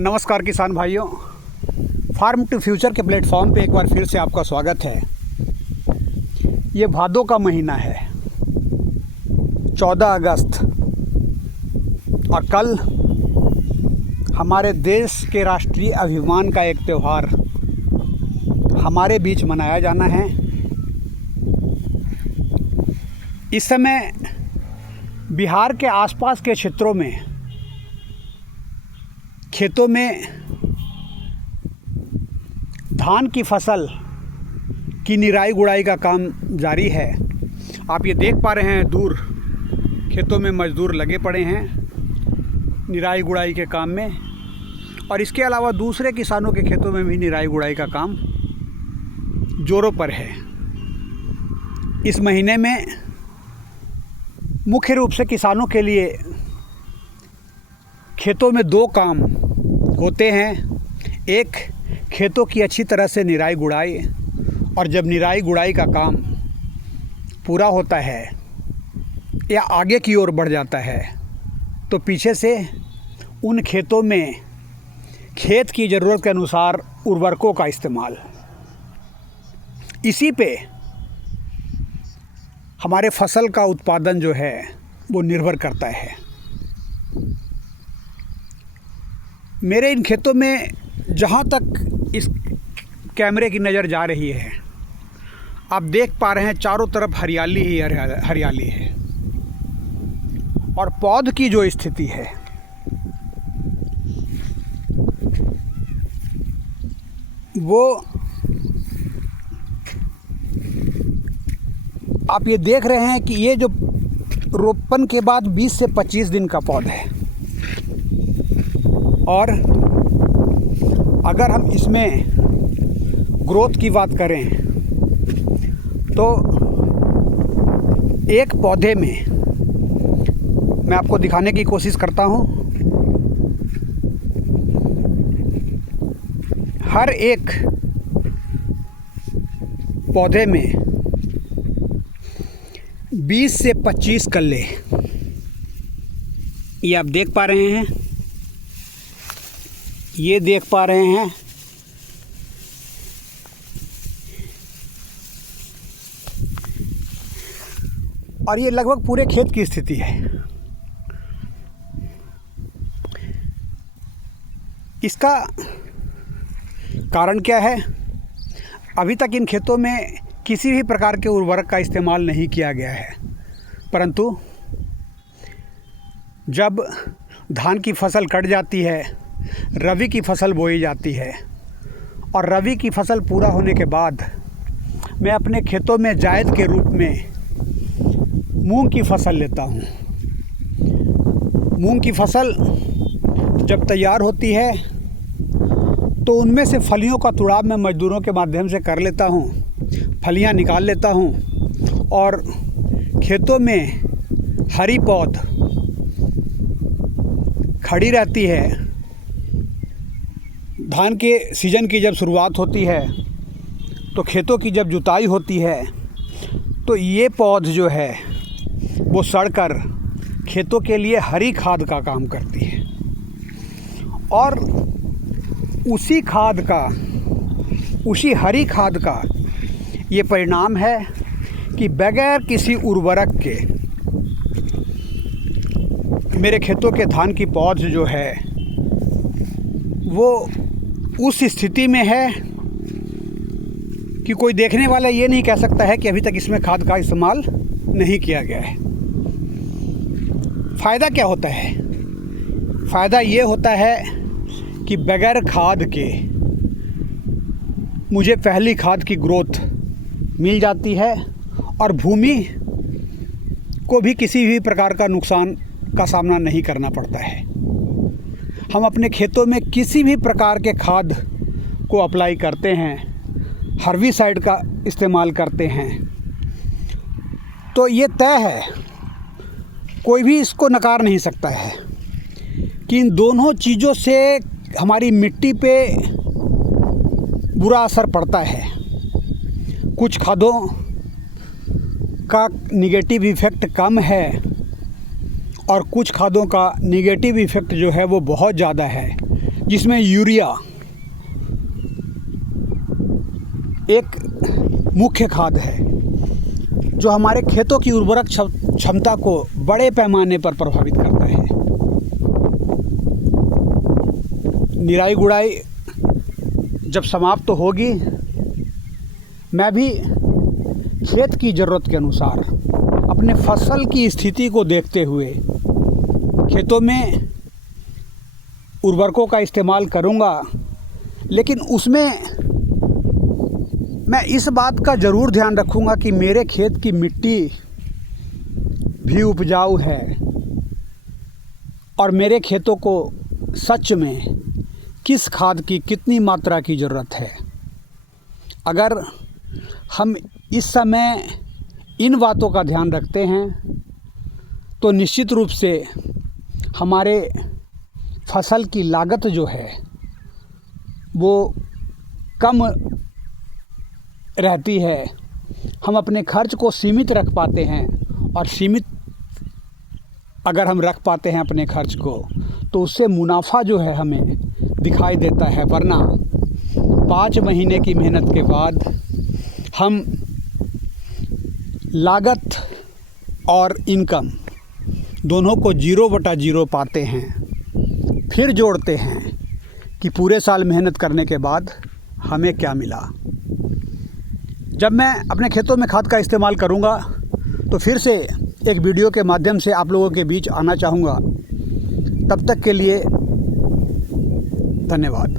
नमस्कार किसान भाइयों, फार्म टू फ्यूचर के प्लेटफॉर्म पे एक बार फिर से आपका स्वागत है। ये भादों का महीना है, 14 अगस्त, और कल हमारे देश के राष्ट्रीय अभिमान का एक त्यौहार हमारे बीच मनाया जाना है। इस समय बिहार के आसपास के क्षेत्रों में खेतों में धान की फसल की निराई गुड़ाई का काम जारी है। आप ये देख पा रहे हैं, दूर खेतों में मजदूर लगे पड़े हैं निराई गुड़ाई के काम में, और इसके अलावा दूसरे किसानों के खेतों में भी निराई गुड़ाई का काम जोरों पर है। इस महीने में मुख्य रूप से किसानों के लिए खेतों में दो काम होते हैं। एक, खेतों की अच्छी तरह से निराई गुड़ाई, और जब निराई गुड़ाई का काम पूरा होता है या आगे की ओर बढ़ जाता है तो पीछे से उन खेतों में खेत की ज़रूरत के अनुसार उर्वरकों का इस्तेमाल। इसी पे हमारे फसल का उत्पादन जो है वो निर्भर करता है। मेरे इन खेतों में जहाँ तक इस कैमरे की नज़र जा रही है, आप देख पा रहे हैं चारों तरफ हरियाली ही हरियाली है, और पौध की जो स्थिति है वो आप ये देख रहे हैं कि ये जो रोपण के बाद 20 से 25 दिन का पौधा है, और अगर हम इसमें ग्रोथ की बात करें तो एक पौधे में, मैं आपको दिखाने की कोशिश करता हूँ, हर एक पौधे में 20 से 25 कल्ले, ये आप देख पा रहे हैं, ये देख पा रहे हैं। और ये लगभग पूरे खेत की स्थिति है। इसका कारण क्या है? अभी तक इन खेतों में किसी भी प्रकार के उर्वरक का इस्तेमाल नहीं किया गया है, परंतु जब धान की फसल कट जाती है, रबी की फसल बोई जाती है, और रबी की फसल पूरा होने के बाद मैं अपने खेतों में जायद के रूप में मूंग की फसल लेता हूँ। मूंग की फसल जब तैयार होती है तो उनमें से फलियों का तुड़ाव मैं मज़दूरों के माध्यम से कर लेता हूँ, फलियाँ निकाल लेता हूँ, और खेतों में हरी पौध खड़ी रहती है। धान के सीज़न की जब शुरुआत होती है तो खेतों की जब जुताई होती है तो ये पौध जो है वो सड़कर खेतों के लिए हरी खाद का काम करती है, और उसी हरी खाद का ये परिणाम है कि बगैर किसी उर्वरक के मेरे खेतों के धान की पौध जो है वो उस स्थिति में है कि कोई देखने वाला ये नहीं कह सकता है कि अभी तक इसमें खाद का इस्तेमाल नहीं किया गया है। फ़ायदा क्या होता है? फ़ायदा ये होता है कि बगैर खाद के मुझे पहली खाद की ग्रोथ मिल जाती है, और भूमि को भी किसी भी प्रकार का नुकसान का सामना नहीं करना पड़ता है। हम अपने खेतों में किसी भी प्रकार के खाद को अप्लाई करते हैं, हर्बिसाइड का इस्तेमाल करते हैं, तो ये तय है, कोई भी इसको नकार नहीं सकता है कि इन दोनों चीज़ों से हमारी मिट्टी पे बुरा असर पड़ता है। कुछ खादों का निगेटिव इफ़ेक्ट कम है, और कुछ खादों का निगेटिव इफ़ेक्ट जो है वो बहुत ज़्यादा है। जिसमें यूरिया एक मुख्य खाद है जो हमारे खेतों की उर्वरक क्षमता को बड़े पैमाने पर प्रभावित करता है। निराई गुड़ाई जब समाप्त होगी, मैं भी खेत की ज़रूरत के अनुसार अपने फसल की स्थिति को देखते हुए खेतों में उर्वरकों का इस्तेमाल करूंगा, लेकिन उसमें मैं इस बात का ज़रूर ध्यान रखूंगा कि मेरे खेत की मिट्टी भी उपजाऊ है और मेरे खेतों को सच में किस खाद की कितनी मात्रा की ज़रूरत है। अगर हम इस समय इन बातों का ध्यान रखते हैं तो निश्चित रूप से हमारे फसल की लागत जो है वो कम रहती है। हम अपने खर्च को सीमित रख पाते हैं और सीमित अगर हम रख पाते हैं अपने खर्च को तो उससे मुनाफा जो है हमें दिखाई देता है। वरना 5 महीने की मेहनत के बाद हम लागत और इनकम दोनों को 0/0 पाते हैं, फिर जोड़ते हैं कि पूरे साल मेहनत करने के बाद हमें क्या मिला। जब मैं अपने खेतों में खाद का इस्तेमाल करूंगा तो फिर से एक वीडियो के माध्यम से आप लोगों के बीच आना चाहूँगा। तब तक के लिए धन्यवाद।